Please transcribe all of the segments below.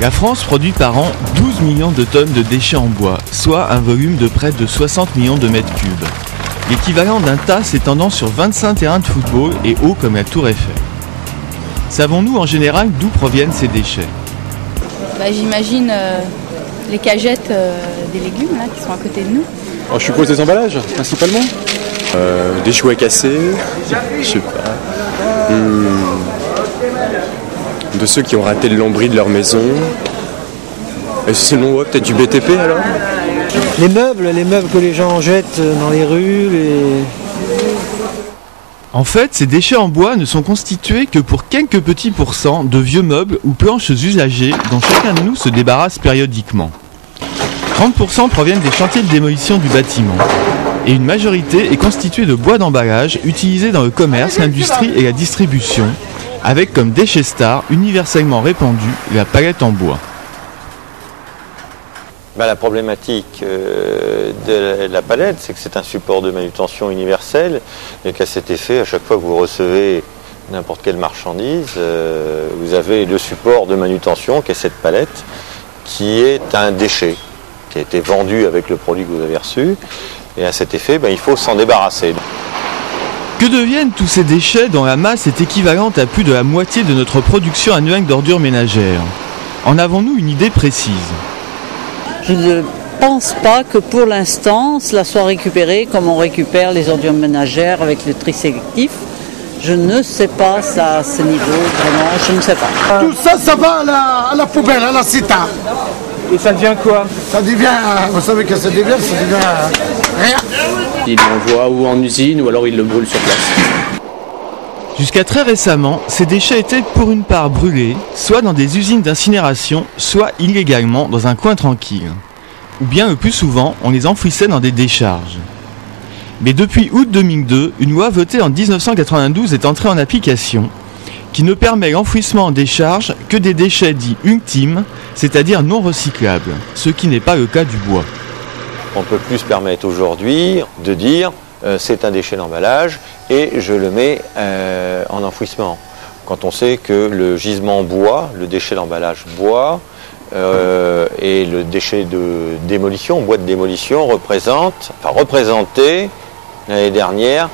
La France produit par an 12 millions de tonnes de déchets en bois, soit un volume de près de 60 millions de mètres cubes. L'équivalent d'un tas s'étendant sur 25 terrains de football et haut comme la Tour Eiffel. Savons-nous en général d'où proviennent ces déchets ? J'imagine les cagettes des légumes là, qui sont à côté de nous. Alors, je suppose des emballages, principalement. Des jouets cassés, je sais pas. De ceux qui ont raté le lambris de leur maison. Et sinon, peut-être du BTP alors. Les meubles que les gens jettent dans les rues. En fait, ces déchets en bois ne sont constitués que pour quelques petits pourcents de vieux meubles ou planches usagées dont chacun de nous se débarrasse périodiquement. 30% proviennent des chantiers de démolition du bâtiment. Et une majorité est constituée de bois d'emballage utilisé dans le commerce, l'industrie et la distribution, avec comme déchet star universellement répandu la palette en bois. La problématique de la palette, c'est que c'est un support de manutention universel et qu'à cet effet, à chaque fois que vous recevez n'importe quelle marchandise, vous avez le support de manutention qui est cette palette, qui est un déchet, qui a été vendu avec le produit que vous avez reçu. Et à cet effet, il faut s'en débarrasser. Que deviennent tous ces déchets dont la masse est équivalente à plus de la moitié de notre production annuelle d'ordures ménagères ? En avons-nous une idée précise ? Je ne pense pas que pour l'instant cela soit récupéré comme on récupère les ordures ménagères avec le tri sélectif. Je ne sais pas ça à ce niveau, vraiment, je ne sais pas. Tout ça, ça va à la poubelle, à la cita. Et ça devient quoi ? Ça devient, vous savez que ça devient rien. Il l'envoie ou en usine ou alors il le brûle sur place. Jusqu'à très récemment, ces déchets étaient pour une part brûlés, soit dans des usines d'incinération, soit illégalement dans un coin tranquille. Ou bien le plus souvent, on les enfouissait dans des décharges. Mais depuis août 2002, une loi votée en 1992 est entrée en application, qui ne permet l'enfouissement en décharge que des déchets dits ultimes, c'est-à-dire non recyclables, ce qui n'est pas le cas du bois. On ne peut plus se permettre aujourd'hui de dire c'est un déchet d'emballage et je le mets en enfouissement. Quand on sait que le gisement bois, le déchet d'emballage bois et le déchet de démolition, bois de démolition représentait l'année dernière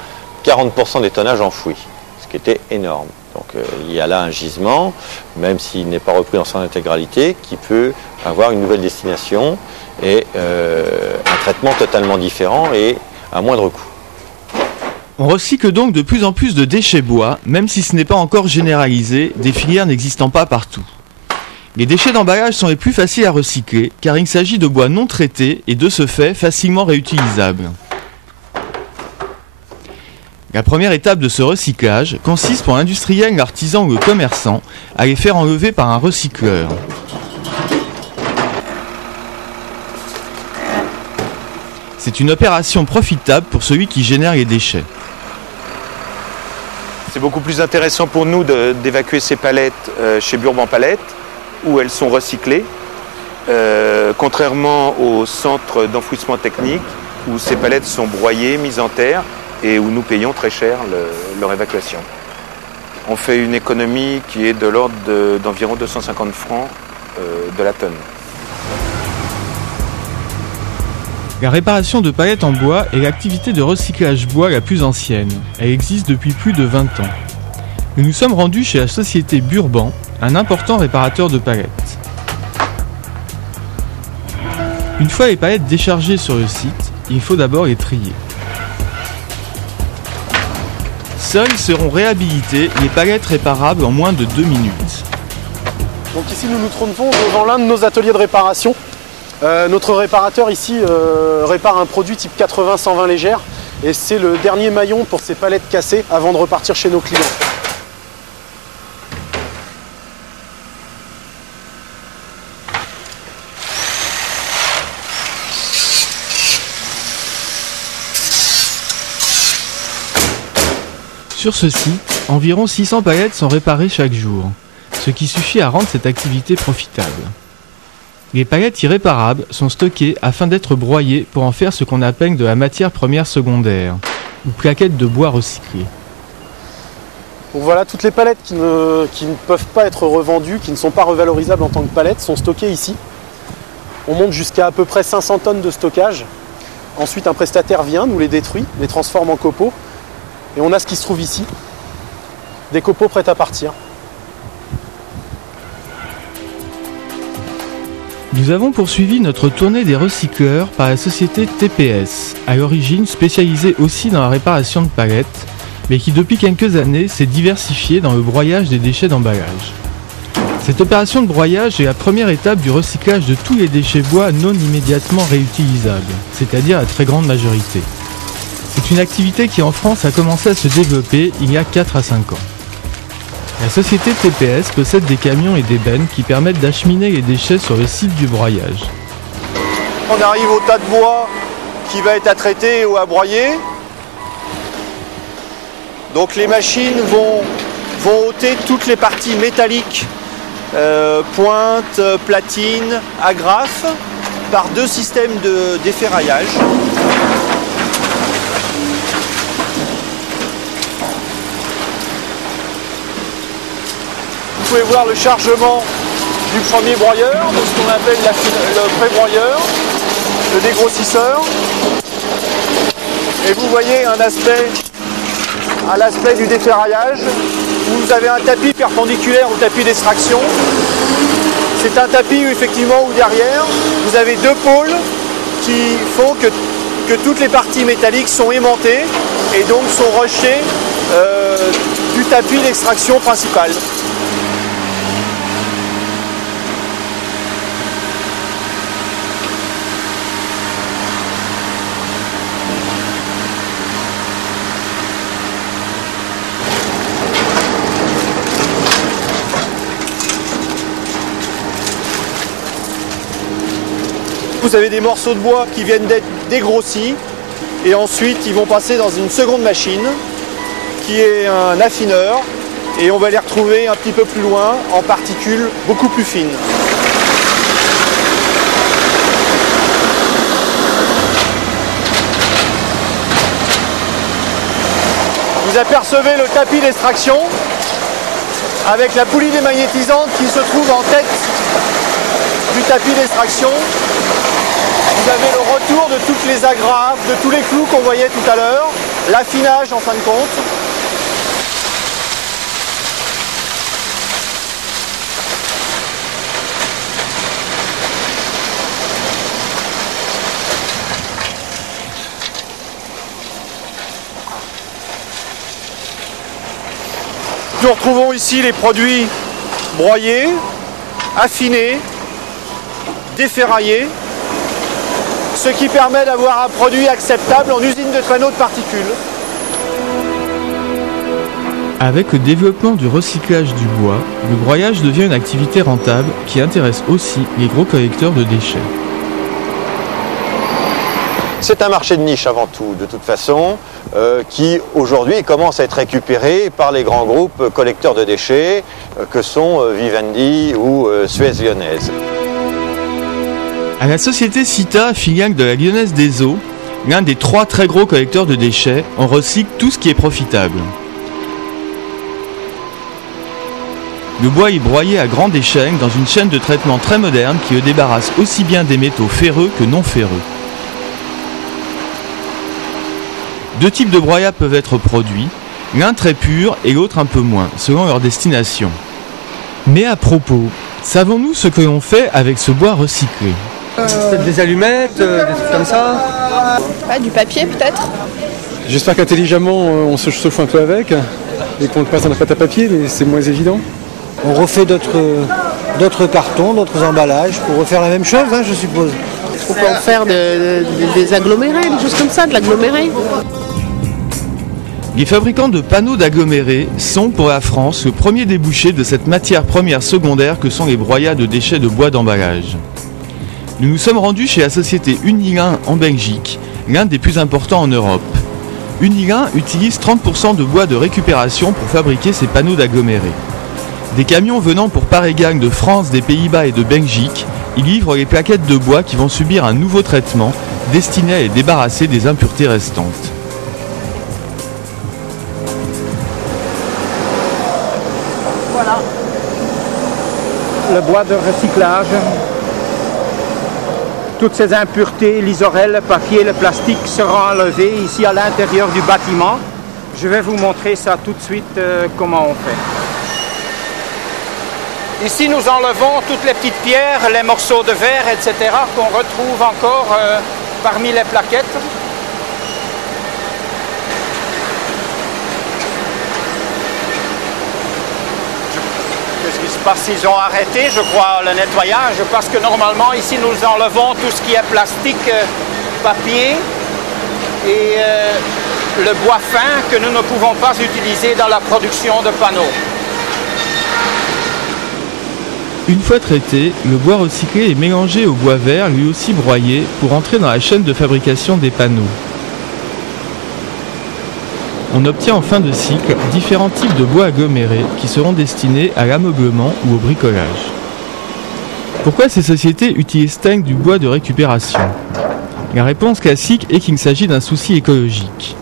40% des tonnages enfouis, ce qui était énorme. Donc il y a là un gisement, même s'il n'est pas repris dans son intégralité, qui peut avoir une nouvelle destination et un traitement totalement différent et à moindre coût. On recycle donc de plus en plus de déchets bois, même si ce n'est pas encore généralisé, des filières n'existant pas partout. Les déchets d'emballage sont les plus faciles à recycler, car il s'agit de bois non traités et de ce fait facilement réutilisables. La première étape de ce recyclage consiste pour l'industriel, l'artisan ou le commerçant à les faire enlever par un recycleur. C'est une opération profitable pour celui qui génère les déchets. C'est beaucoup plus intéressant pour nous d'évacuer ces palettes chez Burban Palette, où elles sont recyclées, contrairement au centre d'enfouissement technique, où ces palettes sont broyées, mises en terre, et où nous payons très cher leur évacuation. On fait une économie qui est de l'ordre d'environ 250 francs de la tonne. La réparation de palettes en bois est l'activité de recyclage bois la plus ancienne. Elle existe depuis plus de 20 ans. Nous nous sommes rendus chez la société Burban, un important réparateur de palettes. Une fois les palettes déchargées sur le site, il faut d'abord les trier. Seules seront réhabilitées les palettes réparables en moins de 2 minutes. Donc ici nous nous trouvons devant l'un de nos ateliers de réparation. Notre réparateur ici répare un produit type 80-120 légère et c'est le dernier maillon pour ces palettes cassées avant de repartir chez nos clients. Sur ce site, environ 600 palettes sont réparées chaque jour, ce qui suffit à rendre cette activité profitable. Les palettes irréparables sont stockées afin d'être broyées pour en faire ce qu'on appelle de la matière première secondaire, ou plaquettes de bois recyclées. Donc voilà, toutes les palettes qui ne peuvent pas être revendues, qui ne sont pas revalorisables en tant que palettes, sont stockées ici. On monte jusqu'à peu près 500 tonnes de stockage. Ensuite, un prestataire vient, nous les détruit, les transforme en copeaux. Et on a ce qui se trouve ici, des copeaux prêts à partir. Nous avons poursuivi notre tournée des recycleurs par la société TPS, à l'origine spécialisée aussi dans la réparation de palettes, mais qui depuis quelques années s'est diversifiée dans le broyage des déchets d'emballage. Cette opération de broyage est la première étape du recyclage de tous les déchets bois non immédiatement réutilisables, c'est-à-dire la très grande majorité. C'est une activité qui en France a commencé à se développer il y a 4 à 5 ans. La société TPS possède des camions et des bennes qui permettent d'acheminer les déchets sur le site du broyage. On arrive au tas de bois qui va être à traiter ou à broyer. Donc les machines vont ôter toutes les parties métalliques, pointe, platine, agrafe, par 2 systèmes de déferraillage. Vous pouvez voir le chargement du premier broyeur, de ce qu'on appelle le pré-broyeur, le dégrossisseur. Et vous voyez à l'aspect du déferraillage, où vous avez un tapis perpendiculaire au tapis d'extraction. C'est un tapis où effectivement, où derrière, vous avez 2 pôles qui font que toutes les parties métalliques sont aimantées et donc sont rushées du tapis d'extraction principal. Vous avez des morceaux de bois qui viennent d'être dégrossis et ensuite ils vont passer dans une seconde machine qui est un affineur et on va les retrouver un petit peu plus loin en particules beaucoup plus fines. Vous apercevez le tapis d'extraction avec la poulie démagnétisante qui se trouve en tête du tapis d'extraction. Vous avez le retour de toutes les agrafes, de tous les clous qu'on voyait tout à l'heure, l'affinage en fin de compte. Nous retrouvons ici les produits broyés, affinés, déferraillés, ce qui permet d'avoir un produit acceptable en usine de traîneau de particules. Avec le développement du recyclage du bois, le broyage devient une activité rentable qui intéresse aussi les gros collecteurs de déchets. C'est un marché de niche avant tout, de toute façon, qui aujourd'hui commence à être récupéré par les grands groupes collecteurs de déchets que sont Vivendi ou Suez Lyonnaise. À la société Cita, filiale de la Lyonnaise des Eaux, l'un des 3 très gros collecteurs de déchets, on recycle tout ce qui est profitable. Le bois est broyé à grande échelle dans une chaîne de traitement très moderne qui le débarrasse aussi bien des métaux ferreux que non ferreux. 2 types de broyats peuvent être produits, l'un très pur et l'autre un peu moins, selon leur destination. Mais à propos, savons-nous ce que l'on fait avec ce bois recyclé ? Peut-être des allumettes, des trucs comme ça. Ouais, du papier peut-être. J'espère qu'intelligemment on se chauffe un peu avec et qu'on le passe dans la pâte à papier, mais c'est moins évident. On refait d'autres cartons, d'autres emballages pour refaire la même chose, hein, je suppose. On peut en faire des agglomérés, des choses comme ça, de l'aggloméré. Les fabricants de panneaux d'agglomérés sont pour la France le premier débouché de cette matière première secondaire que sont les broyats de déchets de bois d'emballage. Nous nous sommes rendus chez la société Unilin en Belgique, l'un des plus importants en Europe. Unilin utilise 30% de bois de récupération pour fabriquer ses panneaux d'agglomérés. Des camions venant pour part égale de France, des Pays-Bas et de Belgique, ils livrent les plaquettes de bois qui vont subir un nouveau traitement destiné à les débarrasser des impuretés restantes. Voilà. Le bois de recyclage. Toutes ces impuretés, l'isorel, le papier, le plastique seront enlevés ici à l'intérieur du bâtiment. Je vais vous montrer ça tout de suite, comment on fait. Ici, nous enlevons toutes les petites pierres, les morceaux de verre, etc. qu'on retrouve encore parmi les plaquettes. Qu'est-ce qui se passe? Ils ont arrêté, je crois, le nettoyage, parce que normalement, ici, nous enlevons tout ce qui est plastique, papier et le bois fin que nous ne pouvons pas utiliser dans la production de panneaux. Une fois traité, le bois recyclé est mélangé au bois vert, lui aussi broyé, pour entrer dans la chaîne de fabrication des panneaux. On obtient en fin de cycle différents types de bois agglomérés qui seront destinés à l'ameublement ou au bricolage. Pourquoi ces sociétés utilisent-elles du bois de récupération? La réponse classique est qu'il s'agit d'un souci écologique.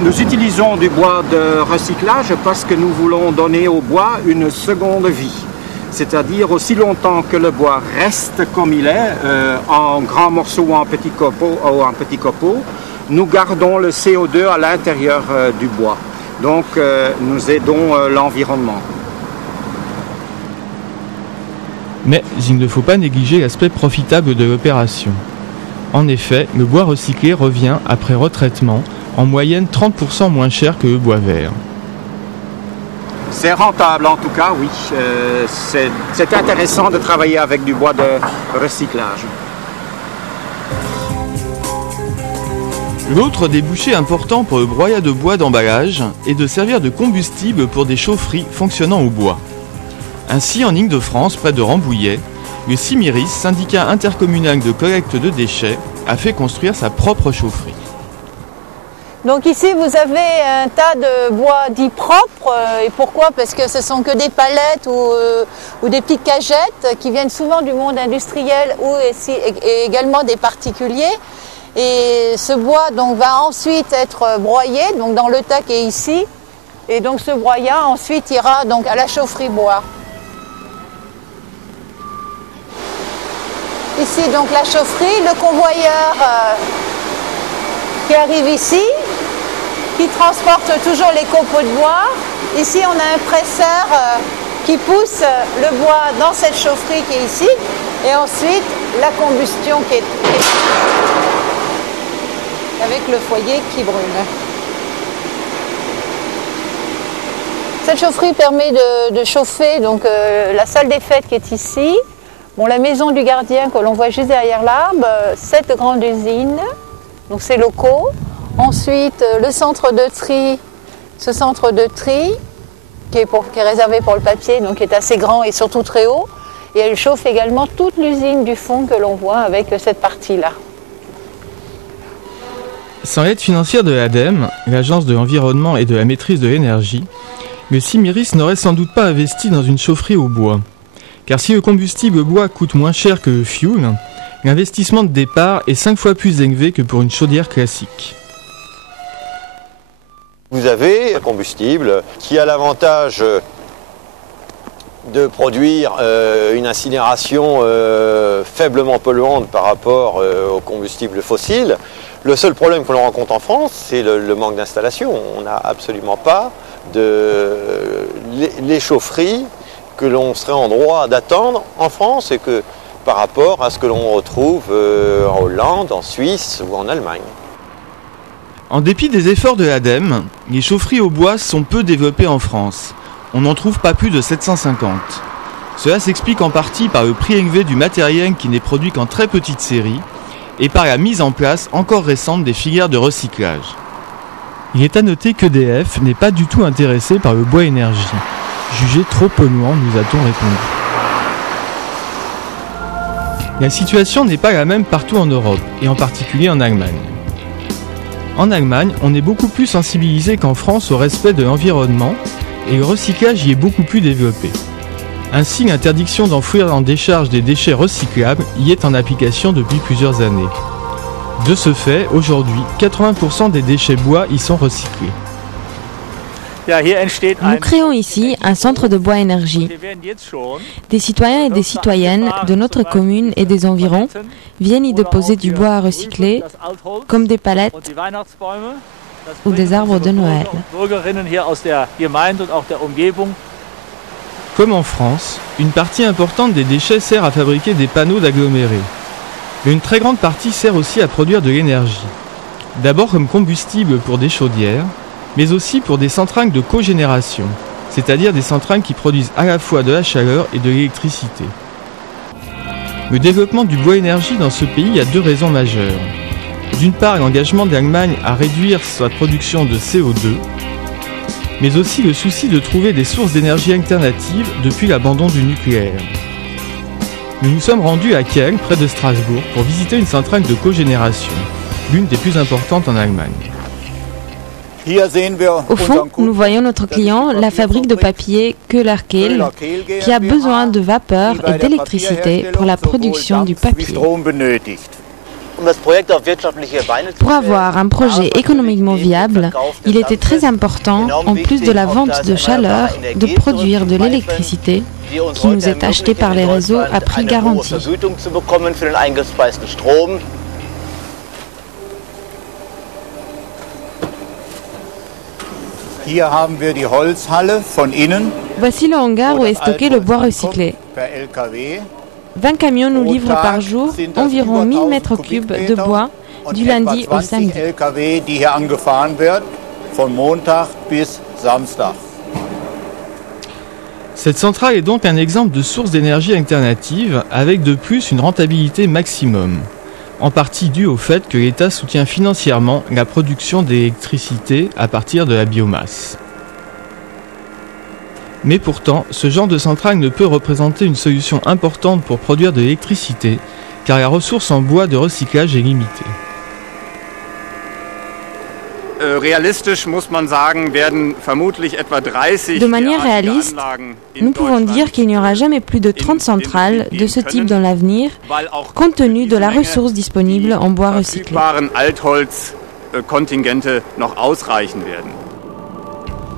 Nous utilisons du bois de recyclage parce que nous voulons donner au bois une seconde vie. C'est-à-dire aussi longtemps que le bois reste comme il est, en grands morceaux ou en petits copeaux, nous gardons le CO2 à l'intérieur du bois. Donc nous aidons l'environnement. Mais il ne faut pas négliger l'aspect profitable de l'opération. En effet, le bois recyclé revient, après retraitement, en moyenne 30% moins cher que le bois vert. C'est rentable en tout cas, oui. C'est intéressant de travailler avec du bois de recyclage. L'autre débouché important pour le broyat de bois d'emballage est de servir de combustible pour des chaufferies fonctionnant au bois. Ainsi, en Île-de-France, près de Rambouillet, le Simiris, syndicat intercommunal de collecte de déchets, a fait construire sa propre chaufferie. Donc ici vous avez un tas de bois dit propre, et pourquoi? Parce que ce sont que des palettes ou des petites cagettes qui viennent souvent du monde industriel ou et également des particuliers. Et ce bois donc va ensuite être broyé donc dans le tas qui est ici, et donc ce broyat ensuite ira donc à la chaufferie bois. Ici donc la chaufferie, le convoyeur qui arrive ici, qui transporte toujours les copeaux de bois. Ici on a un presseur qui pousse le bois dans cette chaufferie qui est ici, et ensuite la combustion qui est avec le foyer qui brûle. Cette chaufferie permet de chauffer donc, la salle des fêtes qui est ici, bon, la maison du gardien que l'on voit juste derrière l'arbre, cette grande usine, donc ces locaux. Ensuite, le centre de tri, ce centre de tri qui est réservé pour le papier, donc qui est assez grand et surtout très haut. Et elle chauffe également toute l'usine du fond que l'on voit avec cette partie-là. Sans l'aide financière de l'ADEME, l'Agence de l'environnement et de la maîtrise de l'énergie, le Simiris n'aurait sans doute pas investi dans une chaufferie au bois. Car si le combustible bois coûte moins cher que le fioul, l'investissement de départ est 5 fois plus élevé que pour une chaudière classique. Vous avez un combustible qui a l'avantage de produire une incinération faiblement polluante par rapport au combustible fossile. Le seul problème que l'on rencontre en France, c'est le manque d'installation. On n'a absolument pas les chaufferies que l'on serait en droit d'attendre en France et que par rapport à ce que l'on retrouve en Hollande, en Suisse ou en Allemagne. En dépit des efforts de l'ADEME, les chaufferies au bois sont peu développées en France. On n'en trouve pas plus de 750. Cela s'explique en partie par le prix élevé du matériel qui n'est produit qu'en très petite série et par la mise en place encore récente des filières de recyclage. Il est à noter qu'EDF n'est pas du tout intéressé par le bois énergie. Jugé trop polluant, nous a-t-on répondu. La situation n'est pas la même partout en Europe, et en particulier en Allemagne. En Allemagne, on est beaucoup plus sensibilisé qu'en France au respect de l'environnement, et le recyclage y est beaucoup plus développé. Ainsi, l'interdiction d'enfouir en décharge des déchets recyclables y est en application depuis plusieurs années. De ce fait, aujourd'hui, 80% des déchets bois y sont recyclés. Nous créons ici un centre de bois énergie. Des citoyens et des citoyennes de notre commune et des environs viennent y déposer du bois à recycler, comme des palettes ou des arbres de Noël. Comme en France, une partie importante des déchets sert à fabriquer des panneaux d'agglomérés. Mais une très grande partie sert aussi à produire de l'énergie. D'abord comme combustible pour des chaudières, mais aussi pour des centrales de cogénération, c'est-à-dire des centrales qui produisent à la fois de la chaleur et de l'électricité. Le développement du bois énergie dans ce pays a deux raisons majeures. D'une part, l'engagement de l'Allemagne à réduire sa production de CO2, mais aussi le souci de trouver des sources d'énergie alternatives depuis l'abandon du nucléaire. Nous nous sommes rendus à Kiel, près de Strasbourg, pour visiter une centrale de cogénération, l'une des plus importantes en Allemagne. Au fond, nous voyons notre client, la fabrique de papier Köhler-Kehl, qui a besoin de vapeur et d'électricité pour la production du papier. Pour avoir un projet économiquement viable, il était très important, en plus de la vente de chaleur, de produire de l'électricité qui nous est achetée par les réseaux à prix garanti. Voici le hangar où est stocké le bois recyclé. 20 camions nous livrent par jour environ 1000 mètres cubes de bois du lundi au samedi. Cette centrale est donc un exemple de source d'énergie alternative avec de plus une rentabilité maximum, en partie due au fait que l'État soutient financièrement la production d'électricité à partir de la biomasse. Mais pourtant, ce genre de centrale ne peut représenter une solution importante pour produire de l'électricité, car la ressource en bois de recyclage est limitée. De manière réaliste, nous pouvons dire qu'il n'y aura jamais plus de 30 centrales de ce type dans l'avenir, compte tenu de la ressource disponible en bois recyclé.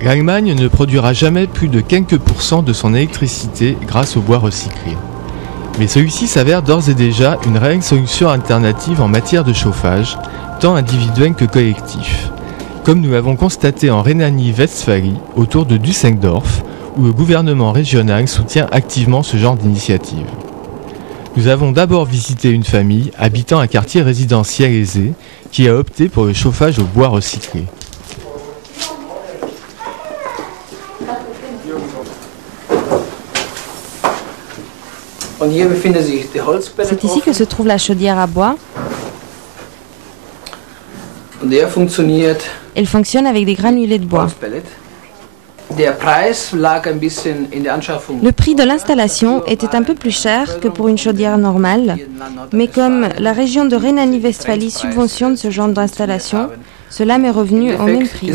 L'Allemagne ne produira jamais plus de quelques pourcents de son électricité grâce au bois recyclé. Mais celui-ci s'avère d'ores et déjà une réelle solution alternative en matière de chauffage, tant individuel que collectif, comme nous l'avons constaté en Rhénanie-Westphalie, autour de Düsseldorf, où le gouvernement régional soutient activement ce genre d'initiative. Nous avons d'abord visité une famille habitant un quartier résidentiel aisé qui a opté pour le chauffage au bois recyclé. C'est ici que se trouve la chaudière à bois. Elle fonctionne avec des granulés de bois. Le prix de l'installation était un peu plus cher que pour une chaudière normale, mais comme la région de Rhénanie-Westphalie subventionne ce genre d'installation, cela m'est revenu au même prix.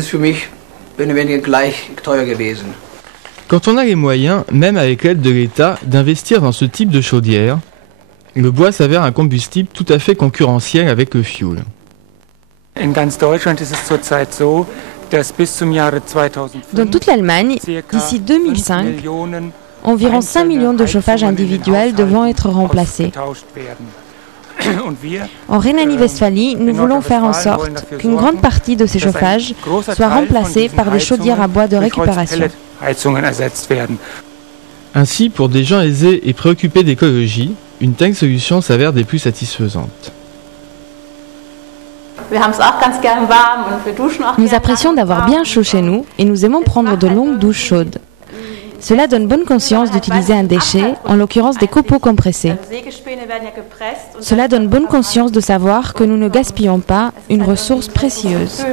Quand on a les moyens, même avec l'aide de l'État, d'investir dans ce type de chaudière, le bois s'avère un combustible tout à fait concurrentiel avec le fioul. Dans toute l'Allemagne, d'ici 2005, environ 5 millions de chauffages individuels devront être remplacés. En Rhénanie-Westphalie, nous voulons faire en sorte qu'une grande partie de ces chauffages soit remplacée par des chaudières à bois de récupération. Ainsi, pour des gens aisés et préoccupés d'écologie, une telle solution s'avère des plus satisfaisantes. Nous apprécions d'avoir bien chaud chez nous et nous aimons prendre de longues douches chaudes. Cela donne bonne conscience d'utiliser un déchet, en l'occurrence des copeaux compressés. Cela donne bonne conscience de savoir que nous ne gaspillons pas une ressource précieuse.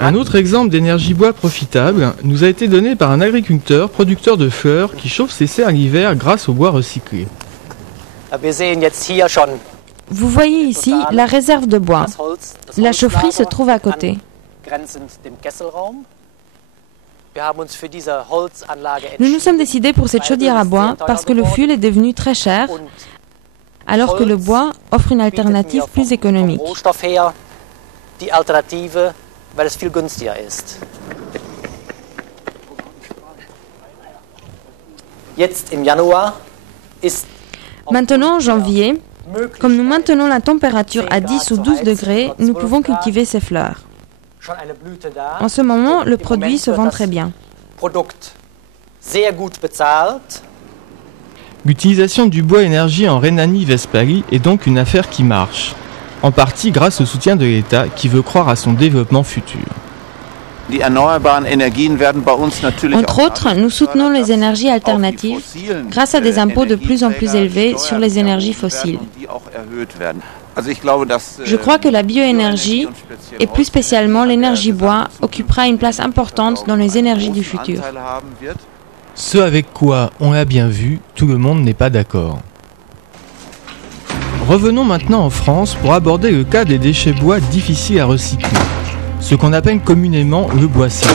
Un autre exemple d'énergie bois profitable nous a été donné par un agriculteur producteur de fleurs qui chauffe ses serres l'hiver grâce au bois recyclé. Vous voyez ici la réserve de bois. La chaufferie se trouve à côté. Nous nous sommes décidés pour cette chaudière à bois parce que le fioul est devenu très cher, alors que le bois offre une alternative plus économique. die Alternative, weil es viel günstiger ist. Jetzt im Januar ist Maintenant, en janvier, comme nous maintenons la température à 10 ou 12 degrés, nous pouvons cultiver ces fleurs. En ce moment, le produit se vend très bien. L'utilisation du bois énergie en Rhénanie-Westphalie est donc une affaire qui marche, en partie grâce au soutien de l'État qui veut croire à son développement futur. Entre autres, nous soutenons les énergies alternatives grâce à des impôts de plus en plus élevés sur les énergies fossiles. Je crois que la bioénergie, et plus spécialement l'énergie bois, occupera une place importante dans les énergies du futur. Ce avec quoi, on l'a bien vu, tout le monde n'est pas d'accord. Revenons maintenant en France pour aborder le cas des déchets bois difficiles à recycler, ce qu'on appelle communément le bois sale.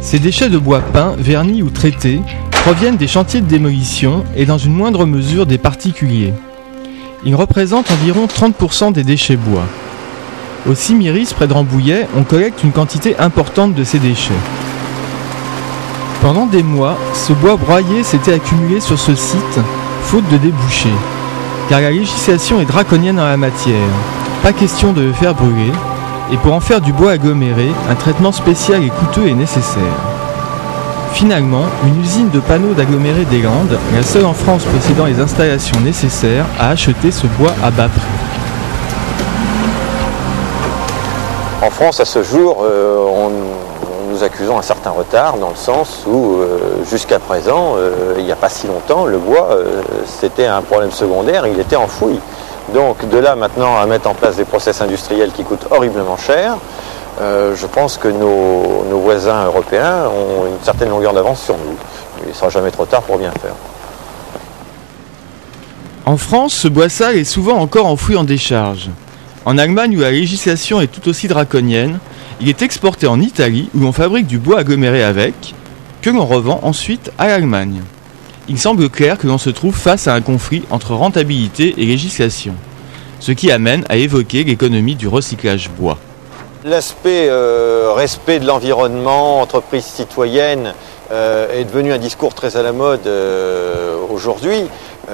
Ces déchets de bois peints, vernis ou traités proviennent des chantiers de démolition et dans une moindre mesure des particuliers. Ils représentent environ 30% des déchets bois. Au Cimiris, près de Rambouillet, on collecte une quantité importante de ces déchets. Pendant des mois, ce bois broyé s'était accumulé sur ce site, faute de débouchés. Car la législation est draconienne en la matière. Pas question de le faire brûler, et pour en faire du bois aggloméré, un traitement spécial et coûteux est nécessaire. Finalement, une usine de panneaux d'agglomérés des Landes, la seule en France possédant les installations nécessaires, a acheté ce bois à bas prix. En France, à ce jour, nous accusons un certain retard dans le sens où, jusqu'à présent, il n'y a pas si longtemps, le bois, c'était un problème secondaire, il était enfoui. Donc de là maintenant à mettre en place des process industriels qui coûtent horriblement cher, je pense que nos voisins européens ont une certaine longueur d'avance sur nous. Il ne sera jamais trop tard pour bien faire. En France, ce bois sale est souvent encore enfoui en décharge. En Allemagne, où la législation est tout aussi draconienne, il est exporté en Italie, où on fabrique du bois aggloméré avec, que l'on revend ensuite à l'Allemagne. Il semble clair que l'on se trouve face à un conflit entre rentabilité et législation, ce qui amène à évoquer l'économie du recyclage bois. L'aspect respect de l'environnement, entreprise citoyenne, est devenu un discours très à la mode aujourd'hui.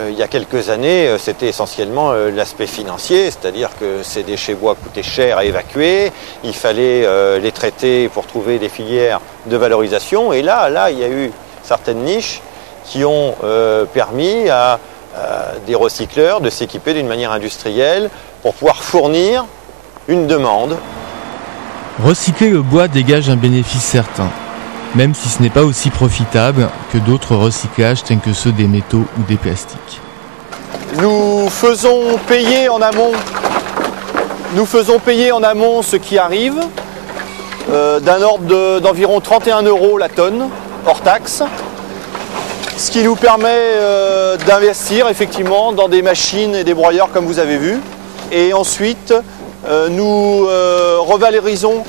Il y a quelques années, c'était essentiellement l'aspect financier, c'est-à-dire que ces déchets bois coûtaient cher à évacuer, il fallait les traiter pour trouver des filières de valorisation, et là, il y a eu certaines niches qui ont permis à des recycleurs de s'équiper d'une manière industrielle pour pouvoir fournir une demande. Recycler le bois dégage un bénéfice certain, même si ce n'est pas aussi profitable que d'autres recyclages tels que ceux des métaux ou des plastiques. Nous faisons payer en amont ce qui arrive, d'un ordre d'environ 31 € la tonne, hors taxe. Ce qui nous permet d'investir effectivement dans des machines et des broyeurs comme vous avez vu. Et ensuite, nous revalorisons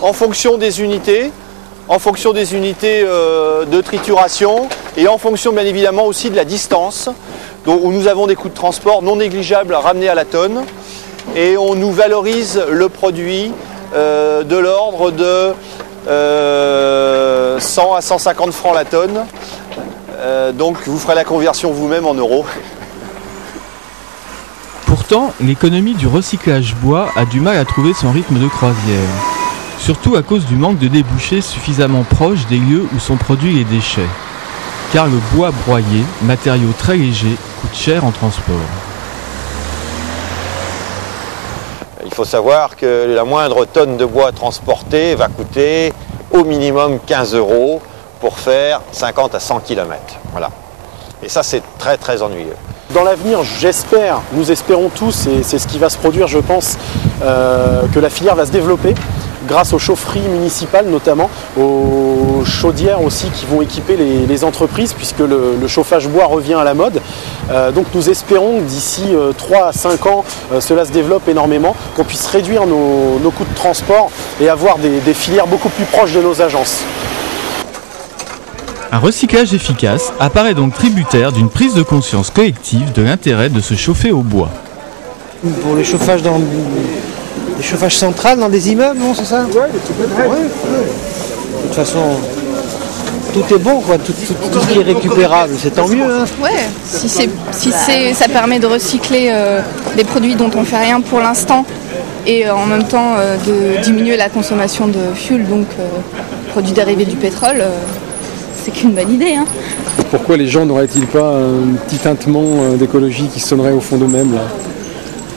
en fonction des unités de trituration et en fonction bien évidemment aussi de la distance, où nous avons des coûts de transport non négligeables à ramener à la tonne. Et on nous valorise le produit de l'ordre de 100 à 150 francs la tonne, donc vous ferez la conversion vous-même en euros. Pourtant, l'économie du recyclage bois a du mal à trouver son rythme de croisière, surtout à cause du manque de débouchés suffisamment proches des lieux où sont produits les déchets, car le bois broyé, matériau très léger, coûte cher en transport. Il faut savoir que la moindre tonne de bois transportée va coûter au minimum 15 € pour faire 50 à 100 km. Voilà. Et ça, c'est très très ennuyeux. Dans l'avenir, j'espère, nous espérons tous, et c'est ce qui va se produire, je pense, que la filière va se développer grâce aux chaufferies municipales notamment, aux chaudières aussi qui vont équiper les entreprises puisque le chauffage bois revient à la mode. Donc nous espérons que d'ici 3 à 5 ans, cela se développe énormément, qu'on puisse réduire nos coûts de transport et avoir des filières beaucoup plus proches de nos agences. Un recyclage efficace apparaît donc tributaire d'une prise de conscience collective de l'intérêt de se chauffer au bois. Pour le chauffage Des chauffages centrales dans des immeubles, non, c'est ça? Oui, de toute façon, tout est bon, quoi. Tout ce qui est récupérable, c'est tant mieux. Hein. Ouais, ça permet de recycler des produits dont on ne fait rien pour l'instant et en même temps de diminuer la consommation de fuel, donc produits dérivés du pétrole, c'est qu'une bonne idée. Hein. Pourquoi les gens n'auraient-ils pas un petit tintement d'écologie qui sonnerait au fond d'eux-mêmes, là,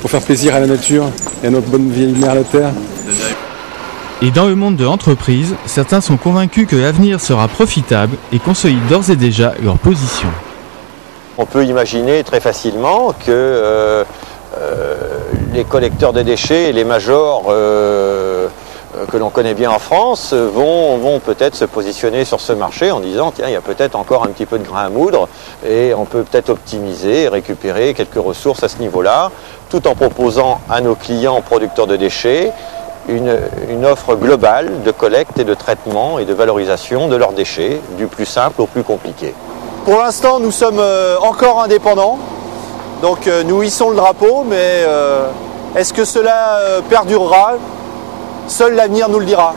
pour faire plaisir à la nature et à notre bonne vieille mère la Terre? Et dans le monde de l'entreprise, certains sont convaincus que l'avenir sera profitable et consolident d'ores et déjà leur position. On peut imaginer très facilement que les collecteurs de déchets et les majors que l'on connaît bien en France vont peut-être se positionner sur ce marché en disant tiens, il y a peut-être encore un petit peu de grain à moudre et on peut peut-être optimiser et récupérer quelques ressources à ce niveau-là, tout en proposant à nos clients producteurs de déchets une offre globale de collecte et de traitement et de valorisation de leurs déchets, du plus simple au plus compliqué. Pour l'instant, nous sommes encore indépendants, donc nous hissons le drapeau, mais est-ce que cela perdurera? Seul l'avenir nous le dira.